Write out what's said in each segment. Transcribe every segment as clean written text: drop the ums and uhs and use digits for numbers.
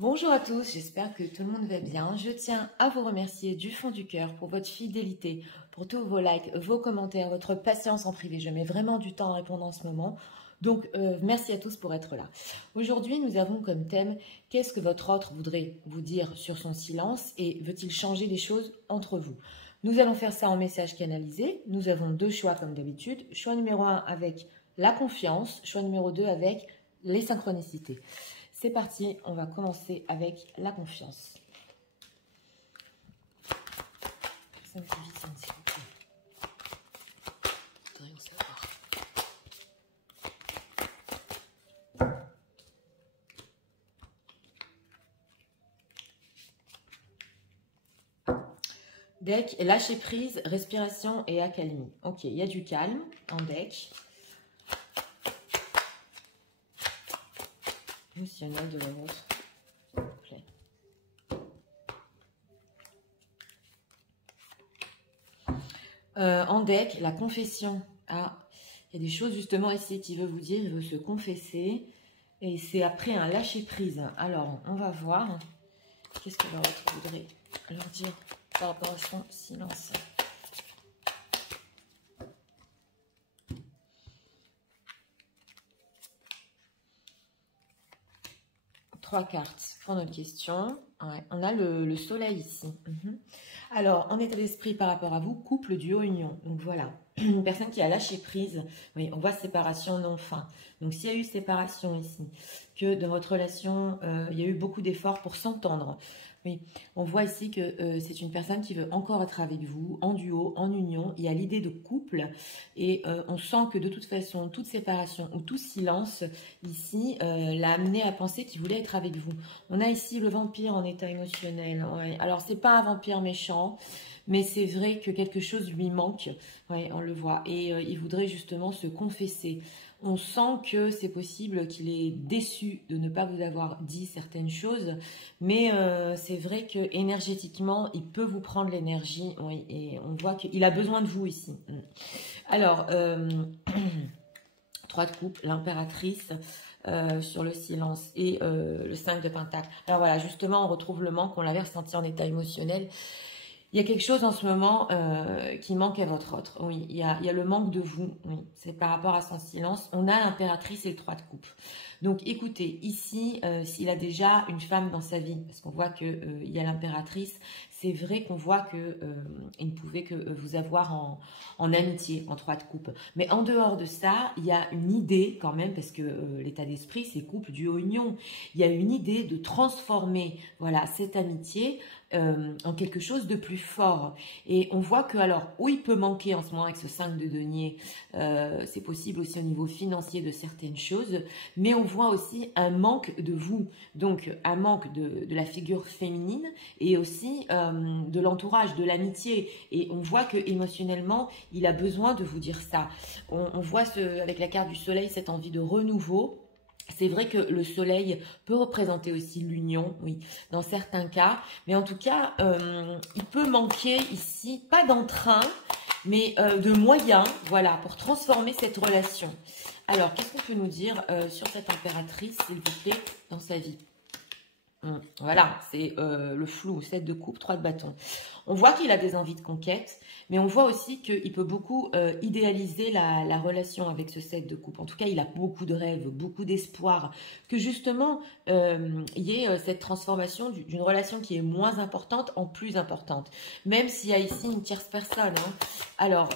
Bonjour à tous, j'espère que tout le monde va bien. Je tiens à vous remercier du fond du cœur pour votre fidélité, pour tous vos likes, vos commentaires, votre patience en privé. Je mets vraiment du temps à répondre en ce moment. Donc, merci à tous pour être là. Aujourd'hui, nous avons comme thème « Qu'est-ce que votre autre voudrait vous dire sur son silence et veut-il changer les choses entre vous ?» Nous allons faire ça en message canalisé. Nous avons deux choix comme d'habitude. Choix numéro 1 avec la confiance, choix numéro 2 avec les synchronicités. C'est parti, on va commencer avec la confiance. Personne qui visionne, s'il vous plaît. Je voudrais en savoir. Deck, lâcher prise, respiration et accalmie. Ok, il y a du calme en deck. Émotionnel de la vôtre, s'il vous plaît. En deck, la confession. Ah, il y a des choses justement ici qui veut vous dire, il veut se confesser. Et c'est après un lâcher prise. Alors, on va voir. Qu'est-ce que l'autre voudrait leur dire par rapport à son silence. Trois cartes pour notre question. Ouais, on a le soleil ici. Alors, en état d'esprit par rapport à vous, couple, duo, union. Donc voilà, une personne qui a lâché prise. Oui, on voit séparation, non fin. Donc s'il y a eu séparation ici, que dans votre relation, il y a eu beaucoup d'efforts pour s'entendre. Oui, on voit ici que c'est une personne qui veut encore être avec vous, en duo, en union. Il y a l'idée de couple et on sent que de toute façon, toute séparation ou tout silence ici l'a amené à penser qu'il voulait être avec vous. On a ici le vampire en état émotionnel. Ouais. Alors, c'est pas un vampire méchant, mais c'est vrai que quelque chose lui manque. Ouais, on le voit. Et il voudrait justement se confesser. On sent que c'est possible qu'il est déçu de ne pas vous avoir dit certaines choses, mais c'est vrai que énergétiquement, il peut vous prendre l'énergie, oui, et on voit qu'il a besoin de vous ici. Alors, 3 de coupe, l'impératrice sur le silence et le 5 de pentacle. Alors voilà, justement, on retrouve le manque, on l'avait ressenti en état émotionnel. Il y a quelque chose en ce moment qui manque à votre autre. Oui, il y a le manque de vous. Oui, c'est par rapport à son silence. On a l'impératrice et le 3 de coupe. Donc, écoutez, ici, s'il a déjà une femme dans sa vie, parce qu'on voit qu'il y a l'impératrice, c'est vrai qu'on voit qu'il ne pouvait que vous avoir en amitié, en 3 de coupe. Mais en dehors de ça, il y a une idée quand même, parce que l'état d'esprit, c'est couple, duo, union. Il y a une idée de transformer voilà, cette amitié en quelque chose de plus fort. Et on voit que, alors, où il peut manquer en ce moment avec ce 5 de denier, c'est possible aussi au niveau financier de certaines choses, mais on voit aussi un manque de vous, donc un manque de la figure féminine et aussi de l'entourage, de l'amitié. Et on voit que émotionnellement, il a besoin de vous dire ça. On voit avec la carte du soleil cette envie de renouveau. C'est vrai que le soleil peut représenter aussi l'union, oui, dans certains cas. Mais en tout cas, il peut manquer ici, pas d'entrain, mais de moyens, voilà, pour transformer cette relation. Alors, qu'est-ce qu'on peut nous dire sur cette impératrice, s'il vous plaît, dans sa vie? Voilà, c'est le flou, 7 de coupe, 3 de bâton. On voit qu'il a des envies de conquête, mais on voit aussi qu'il peut beaucoup idéaliser la relation avec ce 7 de coupe. En tout cas, il a beaucoup de rêves, beaucoup d'espoir, que justement, il y ait cette transformation d'une relation qui est moins importante en plus importante. Même s'il y a ici une tierce personne. Hein. Alors,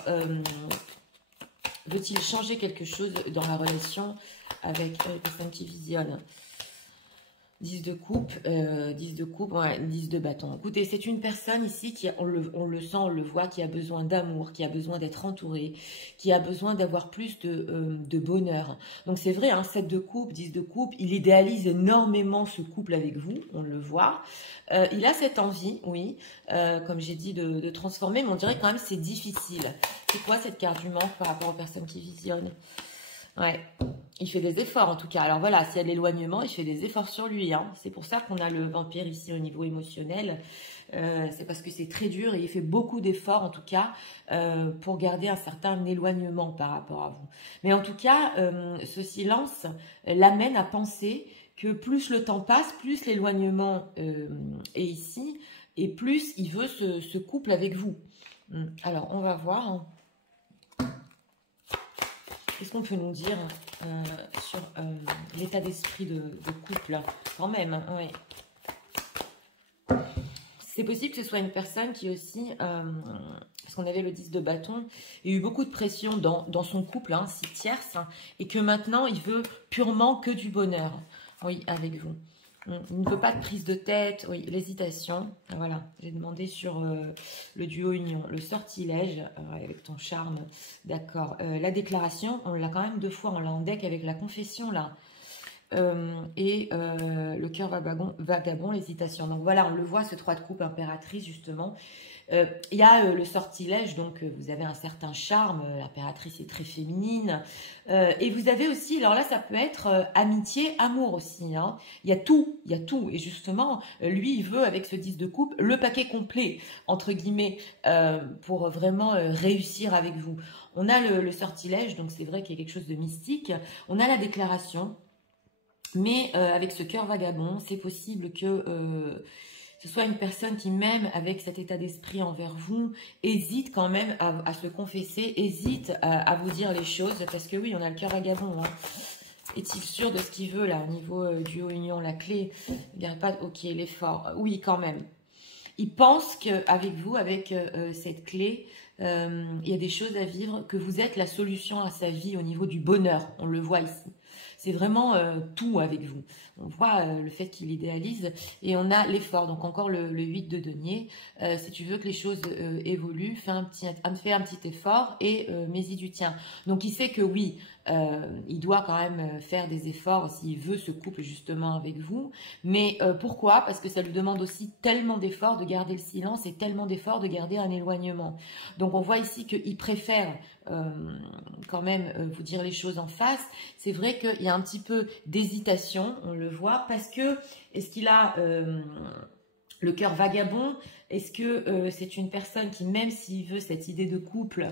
veut-il changer quelque chose dans la relation avec les personnes qui visionnent? 10 de coupe, ouais, 10 de bâton. Écoutez, c'est une personne ici qui, on le sent, on le voit, qui a besoin d'amour, qui a besoin d'être entourée, qui a besoin d'avoir plus de bonheur. Donc c'est vrai, hein, 7 de coupe, 10 de coupe, il idéalise énormément ce couple avec vous, on le voit. Il a cette envie, oui, comme j'ai dit, de transformer, mais on dirait quand même que c'est difficile. C'est quoi cette carte du manque par rapport aux personnes qui visionnent? Ouais, il fait des efforts en tout cas. Alors voilà, s'il y a de l'éloignement, il fait des efforts sur lui. Hein. C'est pour ça qu'on a le vampire ici au niveau émotionnel. C'est parce que c'est très dur et il fait beaucoup d'efforts en tout cas pour garder un certain éloignement par rapport à vous. Mais en tout cas, ce silence l'amène à penser que plus le temps passe, plus l'éloignement est ici, et plus il veut ce couple avec vous. Alors, on va voir. Hein. Qu'est-ce qu'on peut nous dire sur l'état d'esprit de couple, quand même, oui. C'est possible que ce soit une personne qui aussi, parce qu'on avait le 10 de bâton, il y a eu beaucoup de pression dans son couple, hein, 6 tierces, hein, et que maintenant il veut purement que du bonheur, oui, avec vous. Il ne veut pas de prise de tête, oui, l'hésitation. Voilà, j'ai demandé sur le duo union, le sortilège, avec ton charme, d'accord. La déclaration, on l'a quand même 2 fois, on l'a en deck avec la confession, là. Et le cœur vagabond, l'hésitation. Donc voilà, on le voit, ce 3 de coupe impératrice, justement. Il y a le sortilège, donc vous avez un certain charme, l'impératrice est très féminine, et vous avez aussi, alors là ça peut être amitié, amour aussi, hein. Il y a tout, et justement, lui il veut avec ce 10 de coupe, le paquet complet, entre guillemets, pour vraiment réussir avec vous. On a le sortilège, donc c'est vrai qu'il y a quelque chose de mystique, on a la déclaration, mais avec ce cœur vagabond, c'est possible que ce soit une personne qui, même avec cet état d'esprit envers vous, hésite quand même à se confesser, hésite à vous dire les choses, parce que oui, on a le cœur vagabond. Hein. Est-il sûr de ce qu'il veut, là, au niveau du haut union, la clé? Il n'y a pas, ok, l'effort. Oui, quand même. Il pense qu'avec vous, avec cette clé, il y a des choses à vivre, que vous êtes la solution à sa vie au niveau du bonheur. On le voit ici. C'est vraiment tout avec vous. On voit le fait qu'il idéalise et on a l'effort. Donc encore le 8 de denier. Si tu veux que les choses évoluent, fais un petit effort et mets-y du tien. Donc il sait que oui, il doit quand même faire des efforts s'il veut ce couple justement avec vous. Mais pourquoi? Parce que ça lui demande aussi tellement d'efforts de garder le silence et tellement d'efforts de garder un éloignement. Donc on voit ici qu'il préfère quand même vous dire les choses en face. C'est vrai qu'il y a un petit peu d'hésitation, on le voit, parce que est-ce qu'il a le cœur vagabond? Est-ce que c'est une personne qui, même s'il veut cette idée de couple,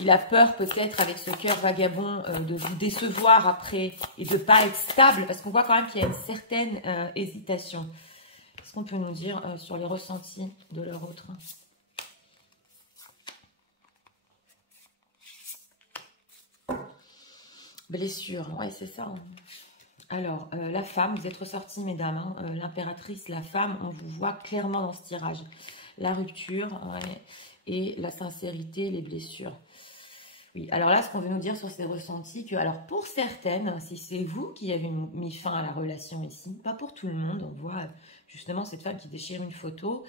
il a peur peut-être avec ce cœur vagabond de vous décevoir après et de ne pas être stable, parce qu'on voit quand même qu'il y a une certaine hésitation. Qu'est-ce qu'on peut nous dire sur les ressentis de leur autre? Blessure, ouais, c'est ça. Hein. Alors, la femme, vous êtes ressortie, mesdames, hein, l'impératrice, la femme, on vous voit clairement dans ce tirage. La rupture, ouais, et la sincérité, les blessures. Oui, alors là, ce qu'on veut nous dire sur ces ressentis, que, alors pour certaines, si c'est vous qui avez mis fin à la relation ici, pas pour tout le monde, on voit justement cette femme qui déchire une photo,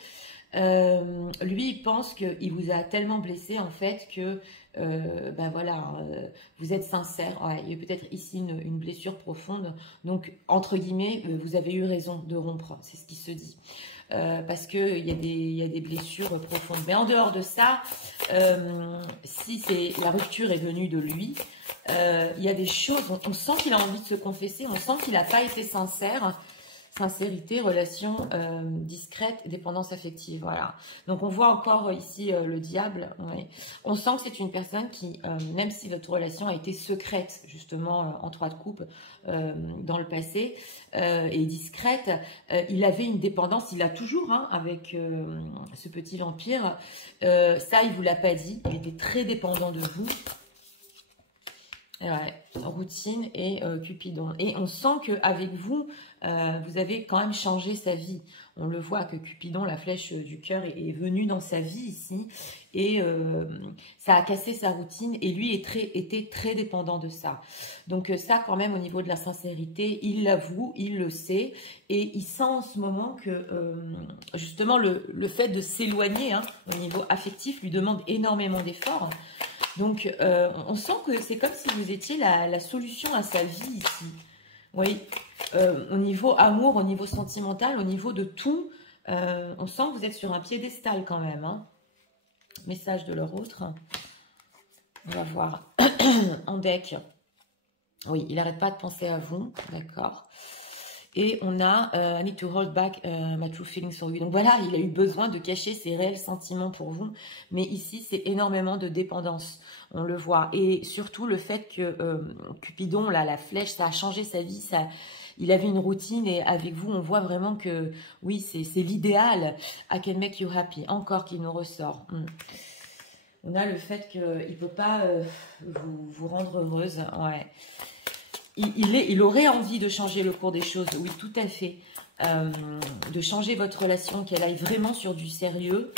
lui, il pense qu'il vous a tellement blessé, en fait, que, ben voilà, vous êtes sincère. Ouais, il y a peut-être ici une blessure profonde. Donc, entre guillemets, vous avez eu raison de rompre. C'est ce qui se dit. Parce qu'il y a des blessures profondes. Mais en dehors de ça, si la rupture est venue de lui, il y a des choses, on sent qu'il a envie de se confesser, on sent qu'il n'a pas été sincère. Sincérité, relation discrète, dépendance affective, voilà. Donc on voit encore ici le diable, ouais. On sent que c'est une personne qui, même si votre relation a été secrète, justement, en 3 de coupe, dans le passé, et discrète, il avait une dépendance, il l'a toujours, hein, avec ce petit vampire. Ça, il vous l'a pas dit, il était très dépendant de vous. Ouais, routine et Cupidon. Et on sent qu'avec vous, vous avez quand même changé sa vie. On le voit que Cupidon, la flèche du cœur, est venue dans sa vie ici. Et ça a cassé sa routine. Et lui était très dépendant de ça. Donc ça, quand même, au niveau de la sincérité, il l'avoue, il le sait. Et il sent en ce moment que, justement, le fait de s'éloigner, hein, au niveau affectif, lui demande énormément d'efforts. Donc, on sent que c'est comme si vous étiez la solution à sa vie ici. Oui, au niveau amour, au niveau sentimental, au niveau de tout, on sent que vous êtes sur un piédestal quand même. Hein. Message de leur autre. On va voir. En deck. Oui, il n'arrête pas de penser à vous. D'accord. Et on a I need to hold back my true feelings for you. Donc voilà, il a eu besoin de cacher ses réels sentiments pour vous. Mais ici, c'est énormément de dépendance. On le voit. Et surtout, le fait que Cupidon, là, la flèche, ça a changé sa vie. Il avait une routine et avec vous, on voit vraiment que, oui, c'est l'idéal. I can make you happy. Encore qu'il nous ressort. On a le fait qu'il ne peut pas vous rendre heureuse. Ouais. Il aurait envie de changer le cours des choses, oui, tout à fait. De changer votre relation, qu'elle aille vraiment sur du sérieux.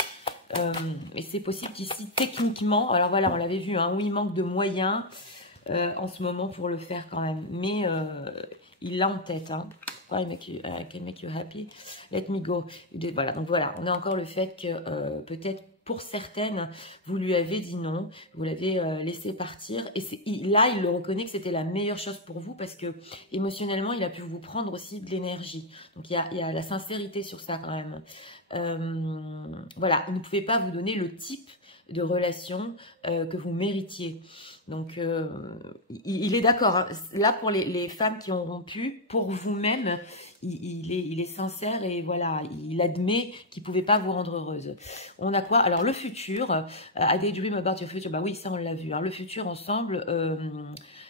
Et c'est possible qu'ici, techniquement, alors voilà, on l'avait vu, hein, oui, il manque de moyens en ce moment pour le faire quand même. Mais il l'a en tête. Hein. I can make you happy. Let me go. Voilà, donc voilà, on a encore le fait que peut-être pour certaines, vous lui avez dit non, vous l'avez laissé partir. Et là, il le reconnaît que c'était la meilleure chose pour vous parce que émotionnellement, il a pu vous prendre aussi de l'énergie. Donc, il y a la sincérité sur ça quand même. Voilà, il ne pouvait pas vous donner le type de relation que vous méritiez. Donc, il est d'accord. Hein. Là, pour les femmes qui ont rompu, pour vous-même, il est sincère et voilà, il admet qu'il ne pouvait pas vous rendre heureuse. On a quoi? Alors, le futur, I daydream about your future. Bah oui, ça, on l'a vu. Hein. Le futur ensemble,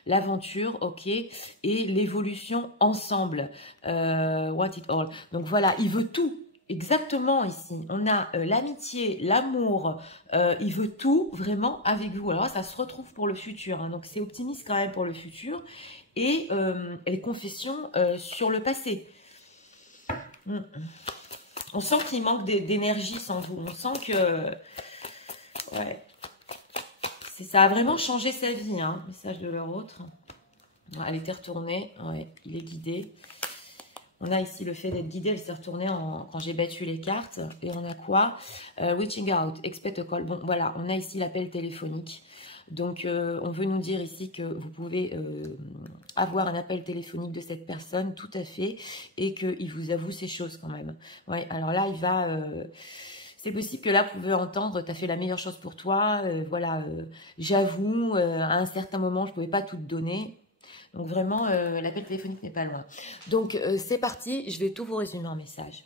l'aventure, ok, et l'évolution ensemble. Want it all. Donc, voilà, il veut tout. Exactement ici, on a l'amitié, l'amour, il veut tout vraiment avec vous. Alors ça se retrouve pour le futur, hein, donc c'est optimiste quand même pour le futur. Et les confessions sur le passé. On sent qu'il manque d'énergie sans vous, on sent que... Ouais, ça a vraiment changé sa vie, hein. Message de leur autre. Elle était retournée, ouais, il est guidé. On a ici le fait d'être guidé, elle s'est retournée quand j'ai battu les cartes. Et on a quoi? Reaching out, expect a call. Bon, voilà, on a ici l'appel téléphonique. Donc, on veut nous dire ici que vous pouvez avoir un appel téléphonique de cette personne, tout à fait, et qu'il vous avoue ces choses quand même. Ouais, alors là, il va... c'est possible que là, vous pouvez entendre, tu as fait la meilleure chose pour toi, voilà, j'avoue, à un certain moment, je ne pouvais pas tout te donner. Donc vraiment, l'appel téléphonique n'est pas loin. Donc c'est parti, je vais tout vous résumer en message.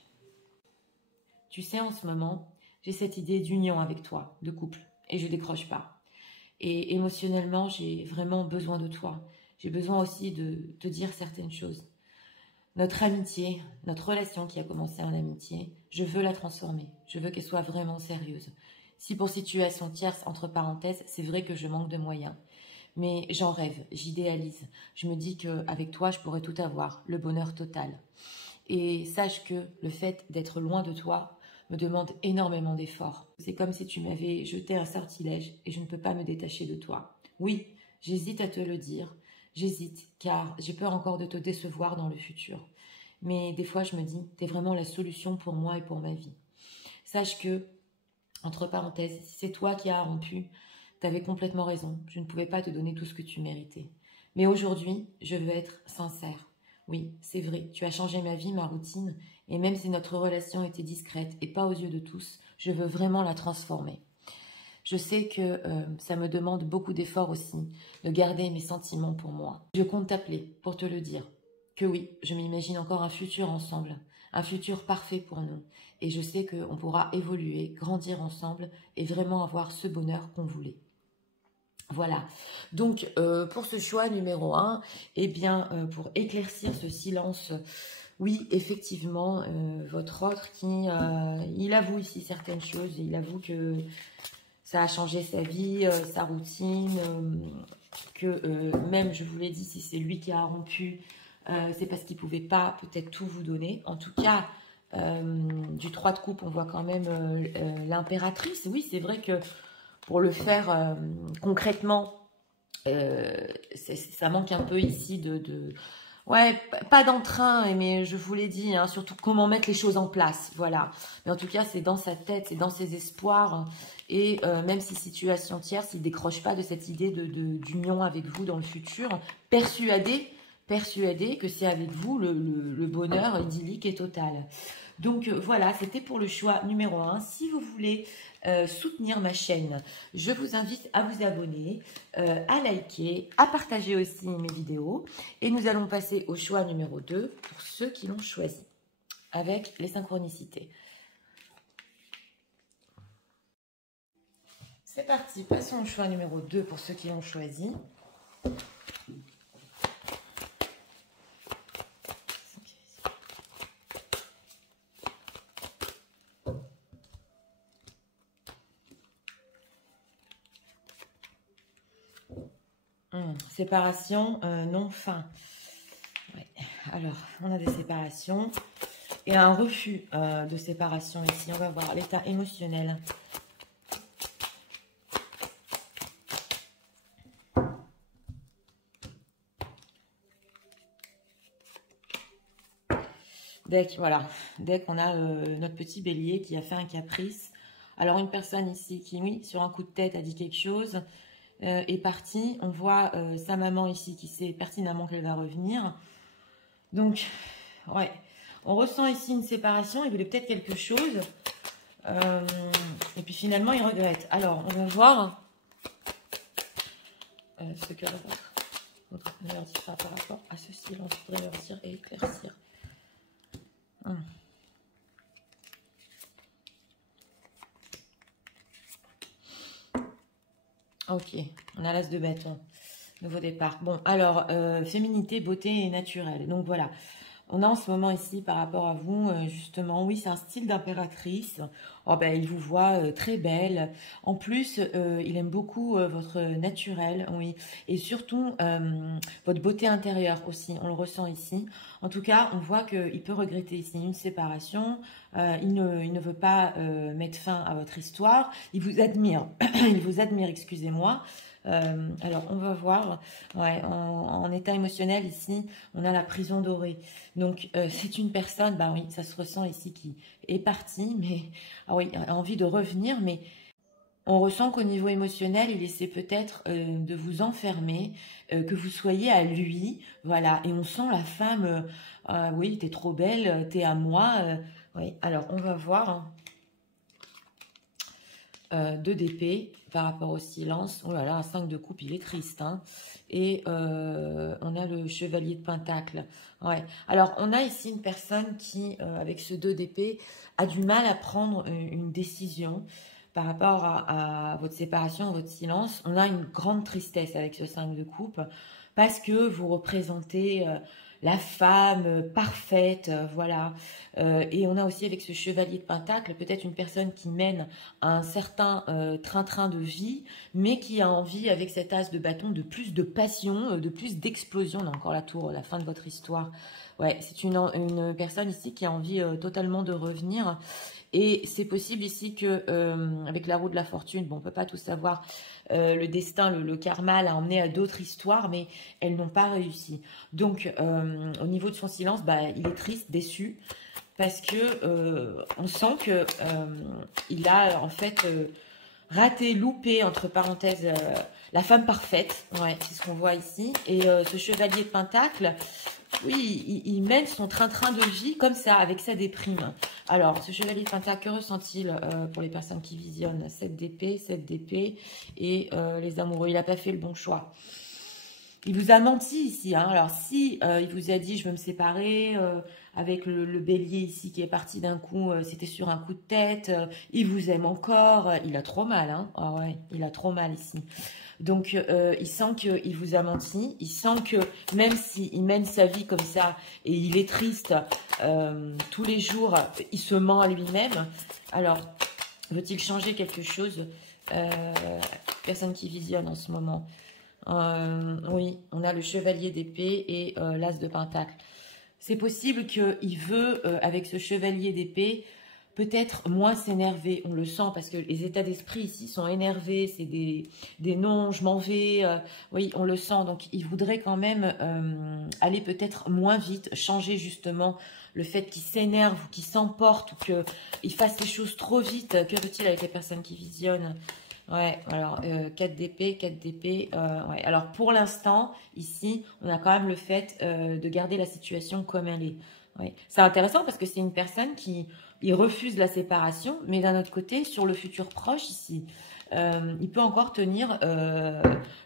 Tu sais, en ce moment, j'ai cette idée d'union avec toi, de couple, et je décroche pas. Et émotionnellement, j'ai vraiment besoin de toi. J'ai besoin aussi de te dire certaines choses. Notre amitié, notre relation qui a commencé en amitié, je veux la transformer. Je veux qu'elle soit vraiment sérieuse. Si pour situation tierce, entre parenthèses, c'est vrai que je manque de moyens. Mais j'en rêve, j'idéalise. Je me dis qu'avec toi, je pourrais tout avoir, le bonheur total. Et sache que le fait d'être loin de toi me demande énormément d'efforts. C'est comme si tu m'avais jeté un sortilège et je ne peux pas me détacher de toi. Oui, j'hésite à te le dire. J'hésite car j'ai peur encore de te décevoir dans le futur. Mais des fois, je me dis, t'es vraiment la solution pour moi et pour ma vie. Sache que, entre parenthèses, si c'est toi qui as rompu, tu avais complètement raison, je ne pouvais pas te donner tout ce que tu méritais. Mais aujourd'hui, je veux être sincère. Oui, c'est vrai, tu as changé ma vie, ma routine, et même si notre relation était discrète et pas aux yeux de tous, je veux vraiment la transformer. Je sais que ça me demande beaucoup d'efforts aussi, de garder mes sentiments pour moi. Je compte t'appeler pour te le dire, que oui, je m'imagine encore un futur ensemble, un futur parfait pour nous. Et je sais qu'on pourra évoluer, grandir ensemble et vraiment avoir ce bonheur qu'on voulait. Voilà, donc pour ce choix numéro 1, eh bien, pour éclaircir ce silence, oui, effectivement, votre autre qui, il avoue ici certaines choses, il avoue que ça a changé sa vie, sa routine, que même, je vous l'ai dit, si c'est lui qui a rompu, c'est parce qu'il ne pouvait pas peut-être tout vous donner. En tout cas, du 3 de coupe, on voit quand même l'impératrice. Oui, c'est vrai que pour le faire concrètement, ça manque un peu ici ouais, pas d'entrain, mais je vous l'ai dit, hein, surtout comment mettre les choses en place, voilà. Mais en tout cas, c'est dans sa tête, c'est dans ses espoirs, et même si situation tierce, il ne décroche pas de cette idée d'union avec vous dans le futur, persuadé persuadé que c'est avec vous le bonheur idyllique et total. Donc voilà, c'était pour le choix numéro 1. Si vous voulez soutenir ma chaîne, je vous invite à vous abonner, à liker, à partager aussi mes vidéos. Et nous allons passer au choix numéro 2 pour ceux qui l'ont choisi, avec les synchronicités. C'est parti, passons au choix numéro 2 pour ceux qui l'ont choisi. Séparation, non fin. Ouais. Alors, on a des séparations et un refus de séparation ici. On va voir l'état émotionnel. Deck, voilà. Deck, on a notre petit bélier qui a fait un caprice. Alors, une personne ici qui, oui, sur un coup de tête, a dit quelque chose, est partie. On voit sa maman ici qui sait pertinemment qu'elle va revenir. Donc, ouais. On ressent ici une séparation. Il voulait peut-être quelque chose. Et puis, finalement, il regrette. Alors, on va voir ce que votre leur dira par rapport à ce silence. Je voudrais leur dire et éclaircir. Ok, on a l'as de bâton. Nouveau départ. Bon, alors, féminité, beauté et naturel. Donc voilà, on a en ce moment ici, par rapport à vous, justement, oui, c'est un style d'impératrice. Oh, ben, il vous voit très belle. En plus, il aime beaucoup votre naturel, oui. Et surtout, votre beauté intérieure aussi, on le ressent ici. En tout cas, on voit qu'il peut regretter ici une séparation. Il ne veut pas mettre fin à votre histoire. Il vous admire, il vous admire, excusez-moi. Alors, on va voir. Ouais, en état émotionnel, ici, on a la prison dorée. Donc, c'est une personne, bah oui, ça se ressent ici, qui est partie, mais ah oui, a envie de revenir, mais on ressent qu'au niveau émotionnel, il essaie peut-être de vous enfermer, que vous soyez à lui, voilà. Et on sent la femme, oui, t'es trop belle, t'es à moi. Oui, alors, on va voir. 2 d'épée par rapport au silence. Oh là là, un 5 de coupe, il est triste. Hein. Et on a le chevalier de pentacle. Ouais. Alors, on a ici une personne qui, avec ce 2 d'épée, a du mal à prendre une décision par rapport à votre séparation, à votre silence. On a une grande tristesse avec ce 5 de coupe parce que vous représentez la femme parfaite, voilà. Et on a aussi avec ce chevalier de pentacle, peut-être une personne qui mène un certain train-train de vie, mais qui a envie, avec cet as de bâton, de plus de passion, de plus d'explosion. On a encore la tour, la fin de votre histoire. Ouais, c'est une personne ici qui a envie totalement de revenir. Et c'est possible ici que, avec la roue de la fortune, bon, on ne peut pas tout savoir, le destin, le karma l'a emmené à d'autres histoires, mais elles n'ont pas réussi. Donc, au niveau de son silence, bah, il est triste, déçu, parce que on sent que il a en fait raté, loupé, entre parenthèses, la femme parfaite. Ouais, c'est ce qu'on voit ici. Et ce chevalier de pentacle, oui, il mène son train-train de vie comme ça, avec sa déprime. Alors, ce chevalier de pentacle, que ressent-il pour les personnes qui visionnent? 7 d'épée et les amoureux. Il n'a pas fait le bon choix. Il vous a menti ici. Hein. Alors, si il vous a dit, je veux me séparer, avec le bélier ici qui est parti d'un coup, c'était sur un coup de tête, il vous aime encore, il a trop mal. Hein. Ah ouais, il a trop mal ici. Donc, il sent qu'il vous a menti. Il sent que même s'il mène sa vie comme ça et il est triste tous les jours, il se ment à lui-même. Alors, veut-il changer quelque chose? Personne qui visionne en ce moment. Oui, on a le chevalier d'épée et l'as de pentacle. C'est possible qu'il veut, avec ce chevalier d'épée, peut-être moins s'énerver. On le sent parce que les états d'esprit ici sont énervés. C'est des non, je m'en vais. Oui, on le sent. Donc, il voudrait quand même aller peut-être moins vite, changer justement le fait qu'il s'énerve ou qu'il s'emporte ou qu'il fasse les choses trop vite. Que veut-il avec les personnes qui visionnent? Ouais, alors 4 d'épée, 4 d'épée. Ouais. Alors pour l'instant, ici, on a quand même le fait de garder la situation comme elle est. Ouais. C'est intéressant parce que c'est une personne qui il refuse la séparation, mais d'un autre côté, sur le futur proche ici, il peut encore tenir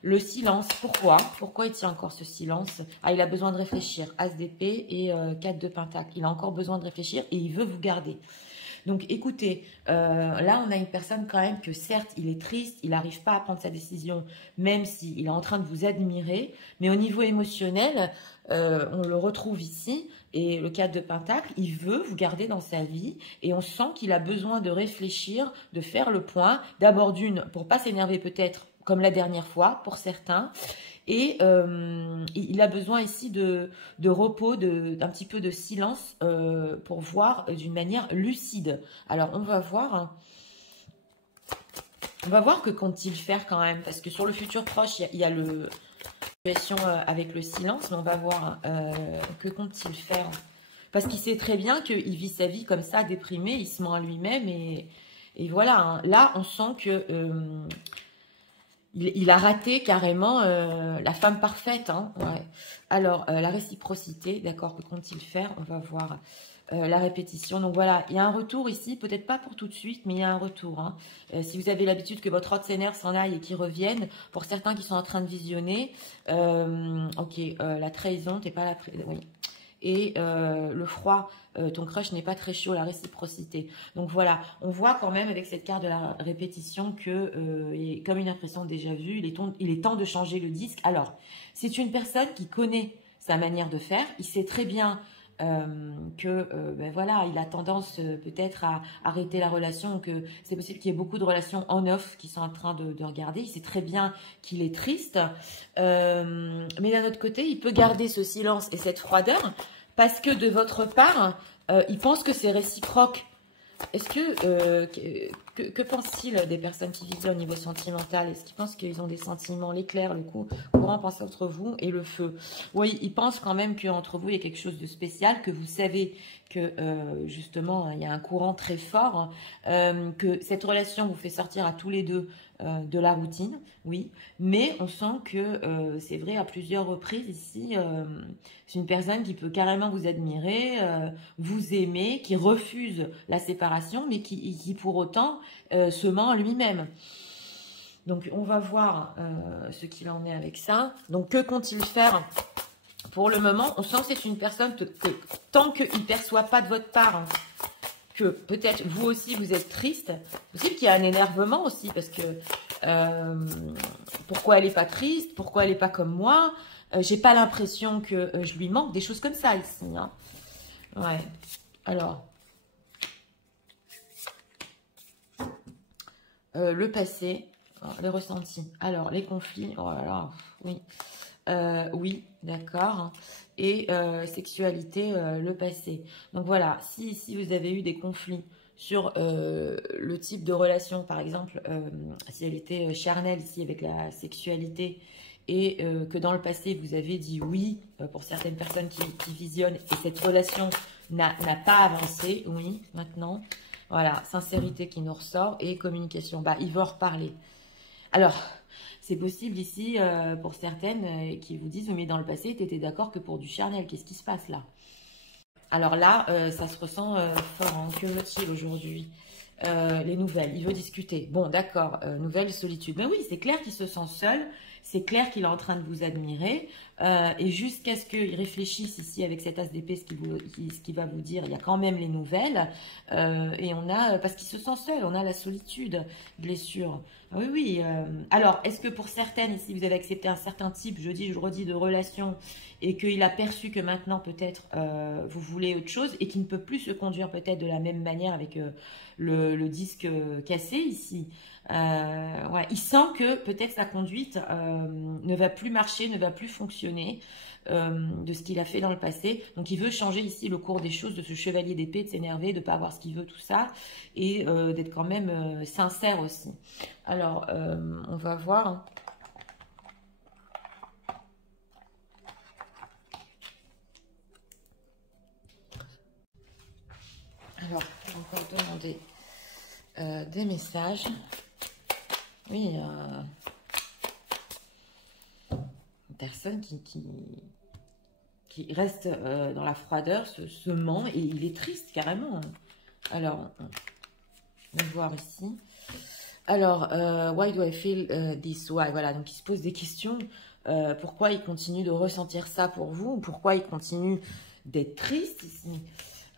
le silence. Pourquoi? Pourquoi il tient encore ce silence? Ah, il a besoin de réfléchir. As d'épée et 4 de pentacle. Il a encore besoin de réfléchir et il veut vous garder. Donc écoutez, là on a une personne quand même que certes il est triste, il n'arrive pas à prendre sa décision, même s'il est en train de vous admirer, mais au niveau émotionnel, on le retrouve ici, et le 4 de Pentacle, il veut vous garder dans sa vie, et on sent qu'il a besoin de réfléchir, de faire le point, d'abord d'une, pour pas s'énerver peut-être, comme la dernière fois, pour certains, et il a besoin ici de repos, d'un petit peu de silence pour voir d'une manière lucide. Alors, on va voir. Hein. On va voir que compte-t-il faire quand même. Parce que sur le futur proche, il y a le situation avec le silence. Mais on va voir que compte-t-il faire. Parce qu'il sait très bien qu'il vit sa vie comme ça, déprimé. Il se ment à lui-même. Et voilà. Hein. Là, on sent que... il a raté carrément la femme parfaite. Hein, ouais. Alors, la réciprocité, d'accord, que compte-t-il faire? On va voir la répétition. Donc voilà, il y a un retour ici, peut-être pas pour tout de suite, mais il y a un retour. Hein. Si vous avez l'habitude que votre hôte s'énerve, s'en aille et qu'il revienne, pour certains qui sont en train de visionner, ok, la trahison, t'es pas la... Oui. Et le froid, ton crush n'est pas très chaud, la réciprocité. Donc voilà, on voit quand même avec cette carte de la répétition que, comme une impression déjà vue, il est temps de changer le disque. Alors, c'est une personne qui connaît sa manière de faire, il sait très bien ben voilà, il a tendance peut-être à arrêter la relation, que c'est possible qu'il y ait beaucoup de relations en off qui sont en train de regarder. Il sait très bien qu'il est triste, mais d'un autre côté, il peut garder ce silence et cette froideur parce que de votre part, il pense que c'est réciproque. Est-ce que pense-t-il des personnes qui vivent au niveau sentimental? Est-ce qu'ils pensent qu'ils ont des sentiments? L'éclair, le courant pense entre vous et le feu. Oui, ils pensent quand même qu'entre vous, il y a quelque chose de spécial, que vous savez que justement, il y a un courant très fort, que cette relation vous fait sortir à tous les deux de la routine, oui, mais on sent que c'est vrai à plusieurs reprises ici, c'est une personne qui peut carrément vous admirer, vous aimer, qui refuse la séparation, mais qui pour autant se ment lui-même. Donc on va voir ce qu'il en est avec ça. Donc que compte-il faire? Pour le moment, on sent que c'est une personne que tant qu'il ne perçoit pas de votre part, hein, que peut-être vous aussi vous êtes triste, possible qu'il y a un énervement aussi, parce que pourquoi elle n'est pas triste, pourquoi elle n'est pas comme moi, j'ai pas l'impression que je lui manque, des choses comme ça ici. Hein. Ouais, alors, le passé, les ressentis, alors les conflits, oh là là, oui. Oui, d'accord. Et sexualité, le passé. Donc voilà, si vous avez eu des conflits sur le type de relation, par exemple, si elle était charnelle ici avec la sexualité, et que dans le passé vous avez dit oui, pour certaines personnes qui visionnent, et cette relation n'a pas avancé, oui, maintenant, voilà, sincérité qui nous ressort, et communication, bah, il veut en reparler. Alors, c'est possible ici, pour certaines, qui vous disent, mais dans le passé, tu étais d'accord que pour du charnel, qu'est-ce qui se passe là? Alors là, ça se ressent fort, hein. Que veut-il aujourd'hui? Les nouvelles, il veut discuter. Bon, d'accord, nouvelle solitude. Mais oui, c'est clair qu'il se sent seul, c'est clair qu'il est en train de vous admirer, et jusqu'à ce qu'il réfléchisse ici avec cet as d'épée, ce qu'il va vous dire, il y a quand même les nouvelles, et on a, parce qu'il se sent seul, on a la solitude, blessure. Oui, oui. Alors, est-ce que pour certaines, ici, vous avez accepté un certain type, je le redis, de relation, et qu'il a perçu que maintenant, peut-être, vous voulez autre chose, et qu'il ne peut plus se conduire peut-être de la même manière avec le disque cassé ici. Ouais, il sent que peut-être sa conduite ne va plus marcher, ne va plus fonctionner de ce qu'il a fait dans le passé. Donc il veut changer ici le cours des choses, de ce chevalier d'épée, de s'énerver, de ne pas avoir ce qu'il veut, tout ça, et d'être quand même sincère aussi. Alors, on va voir. Alors, on va encore demander des messages. Oui, une personne qui reste dans la froideur, se ment, et il est triste carrément. Alors, on va voir ici. Alors, why do I feel this way? Voilà, donc il se pose des questions. Pourquoi il continue de ressentir ça pour vous? Pourquoi il continue d'être triste ici?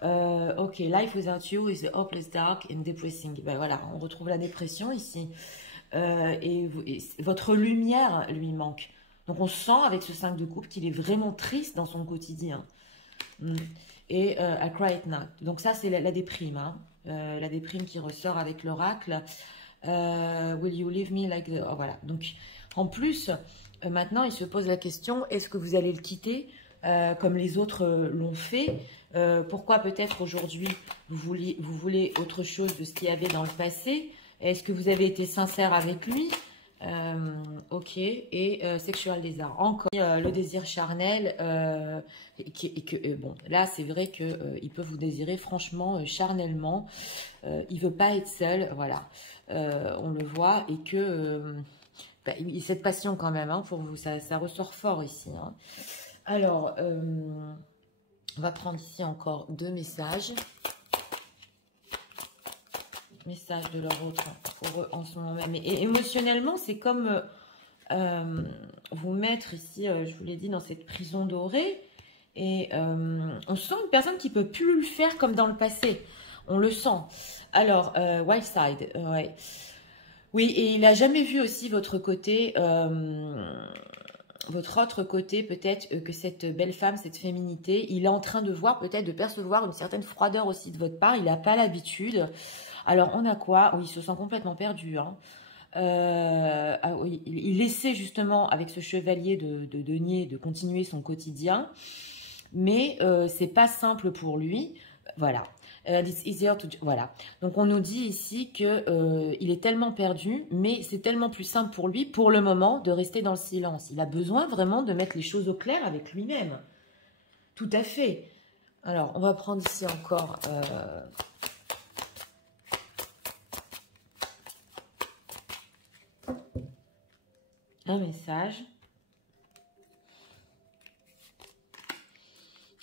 Ok, life without you is hopeless, dark and depressing. Ben voilà, on retrouve la dépression ici. Et votre lumière lui manque. Donc on sent avec ce 5 de coupe qu'il est vraiment triste dans son quotidien. Et I cry at night. Donc ça c'est la déprime. Hein. La déprime qui ressort avec l'oracle. Will you leave me like the... Oh, voilà. Donc en plus, maintenant il se pose la question, est-ce que vous allez le quitter comme les autres l'ont fait? Pourquoi peut-être aujourd'hui vous voulez autre chose de ce qu'il y avait dans le passé? Est-ce que vous avez été sincère avec lui? Ok. Et sexual desire. Encore le désir charnel. Bon, là, c'est vrai qu'il peut vous désirer franchement, charnellement. Il veut pas être seul. Voilà. On le voit. Et que cette passion quand même, hein, pour vous, ça ressort fort ici. Hein. Alors, on va prendre ici encore 2 messages. Message de leur autre pour eux en ce moment même. Et émotionnellement, c'est comme vous mettre ici, je vous l'ai dit, dans cette prison dorée. Et on sent une personne qui peut plus le faire comme dans le passé. On le sent. Alors, Wild Side, ouais. Oui, et il n'a jamais vu aussi votre côté, votre autre côté, peut-être que cette belle femme, cette féminité, il est en train de voir, peut-être de percevoir une certaine froideur aussi de votre part. Il n'a pas l'habitude. Alors, on a quoi? Oui, il se sent complètement perdu. Hein. Oui, il essaie justement, avec ce chevalier de denier, de continuer son quotidien. Mais c'est pas simple pour lui. Voilà. It's easier to... Voilà. Donc, on nous dit ici qu'il est tellement perdu, mais c'est tellement plus simple pour lui, pour le moment, de rester dans le silence. Il a besoin vraiment de mettre les choses au clair avec lui-même. Tout à fait. Alors, on va prendre ici encore... un message.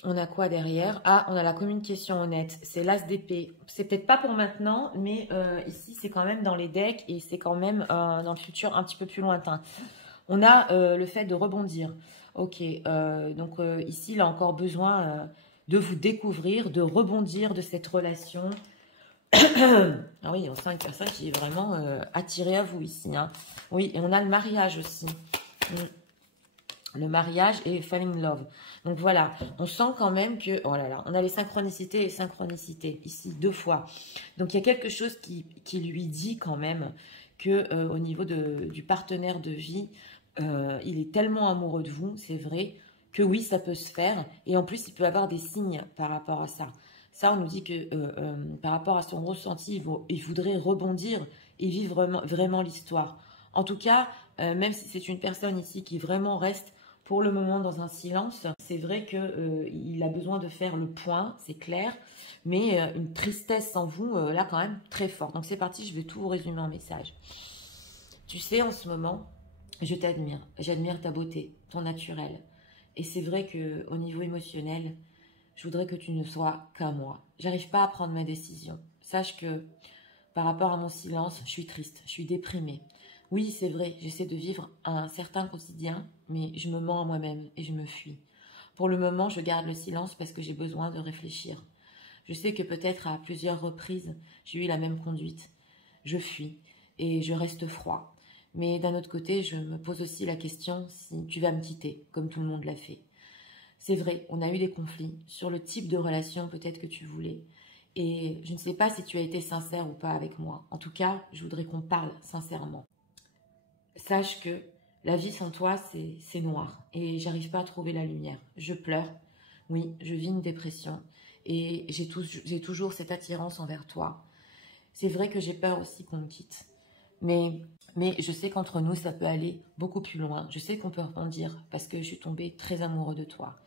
On a quoi derrière? Ah, on a la communication honnête. C'est l'as d'épée. C'est peut-être pas pour maintenant, mais ici, c'est quand même dans les decks et c'est quand même dans le futur un petit peu plus lointain. On a le fait de rebondir. Ok, donc ici, il a encore besoin de vous découvrir, de rebondir de cette relation. Ah oui, on sent une personne qui est vraiment attirée à vous ici. Hein. Oui, et on a le mariage aussi. Le mariage et falling in love. Donc voilà, on sent quand même que... Oh là là, on a les synchronicités et synchronicités, ici, 2 fois. Donc il y a quelque chose qui lui dit quand même que au niveau du partenaire de vie, il est tellement amoureux de vous, c'est vrai, que oui, ça peut se faire. Et en plus, il peut avoir des signes par rapport à ça. Ça, on nous dit que par rapport à son ressenti, il voudrait rebondir et vivre vraiment l'histoire. En tout cas, même si c'est une personne ici qui vraiment reste pour le moment dans un silence, c'est vrai qu'il a besoin de faire le point, c'est clair, mais une tristesse en vous, là quand même, très forte. Donc c'est parti, je vais tout vous résumer en message. Tu sais, en ce moment, je t'admire, j'admire ta beauté, ton naturel. Et c'est vrai qu'au niveau émotionnel, je voudrais que tu ne sois qu'à moi. J'arrive pas à prendre ma décision. Sache que par rapport à mon silence, je suis triste, je suis déprimée. Oui, c'est vrai, j'essaie de vivre un certain quotidien, mais je me mens à moi-même et je me fuis. Pour le moment, je garde le silence parce que j'ai besoin de réfléchir. Je sais que peut-être à plusieurs reprises, j'ai eu la même conduite. Je fuis et je reste froid. Mais d'un autre côté, je me pose aussi la question si tu vas me quitter, comme tout le monde l'a fait. C'est vrai, on a eu des conflits sur le type de relation peut-être que tu voulais. Et je ne sais pas si tu as été sincère ou pas avec moi. En tout cas, je voudrais qu'on parle sincèrement. Sache que la vie sans toi, c'est noir. Et j'arrive pas à trouver la lumière. Je pleure. Oui, je vis une dépression. Et j'ai toujours cette attirance envers toi. C'est vrai que j'ai peur aussi qu'on me quitte. Mais je sais qu'entre nous, ça peut aller beaucoup plus loin. Je sais qu'on peut rebondir parce que je suis tombée très amoureux de toi.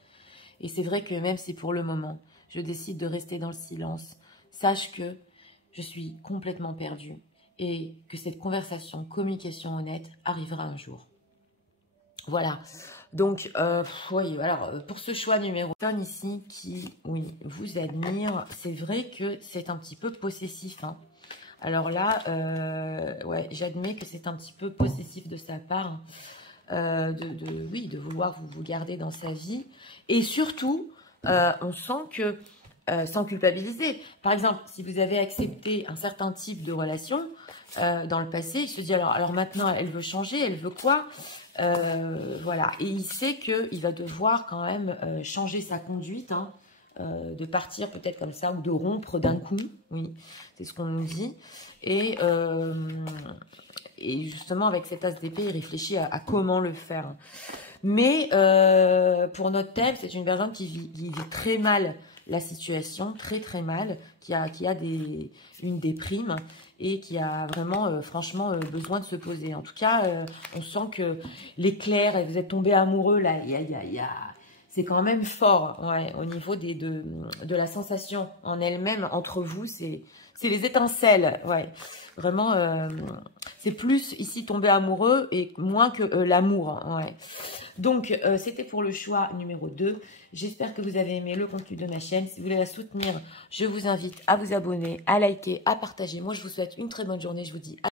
Et c'est vrai que même si pour le moment, je décide de rester dans le silence, sache que je suis complètement perdue. et que cette conversation, communication honnête arrivera un jour. Voilà. Donc, oui, alors, pour ce choix numéro 1 ici, qui, oui, vous admire, c'est vrai que c'est un petit peu possessif, hein. Alors là, ouais, j'admets que c'est un petit peu possessif de sa part, oui, de vouloir vous garder dans sa vie. Et surtout, on sent que, sans culpabiliser, par exemple, si vous avez accepté un certain type de relation dans le passé, il se dit, alors maintenant, elle veut changer, elle veut quoi? Voilà, et il sait qu'il va devoir quand même changer sa conduite, hein, de partir peut-être comme ça, ou de rompre d'un coup, oui, c'est ce qu'on nous dit, et justement avec cet as d'épée, il réfléchit à comment le faire. Mais pour notre thème, c'est une personne qui vit très mal la situation, très très mal, qui a une déprime, et qui a vraiment, franchement, besoin de se poser. En tout cas, on sent que l'éclair, vous êtes tombé amoureux, là, c'est quand même fort, ouais, au niveau de la sensation en elle-même, entre vous, c'est les étincelles, ouais. Vraiment, c'est plus ici tomber amoureux et moins que l'amour, ouais. Donc, c'était pour le choix numéro 2. J'espère que vous avez aimé le contenu de ma chaîne. Si vous voulez la soutenir, je vous invite à vous abonner, à liker, à partager. Moi, je vous souhaite une très bonne journée. Je vous dis à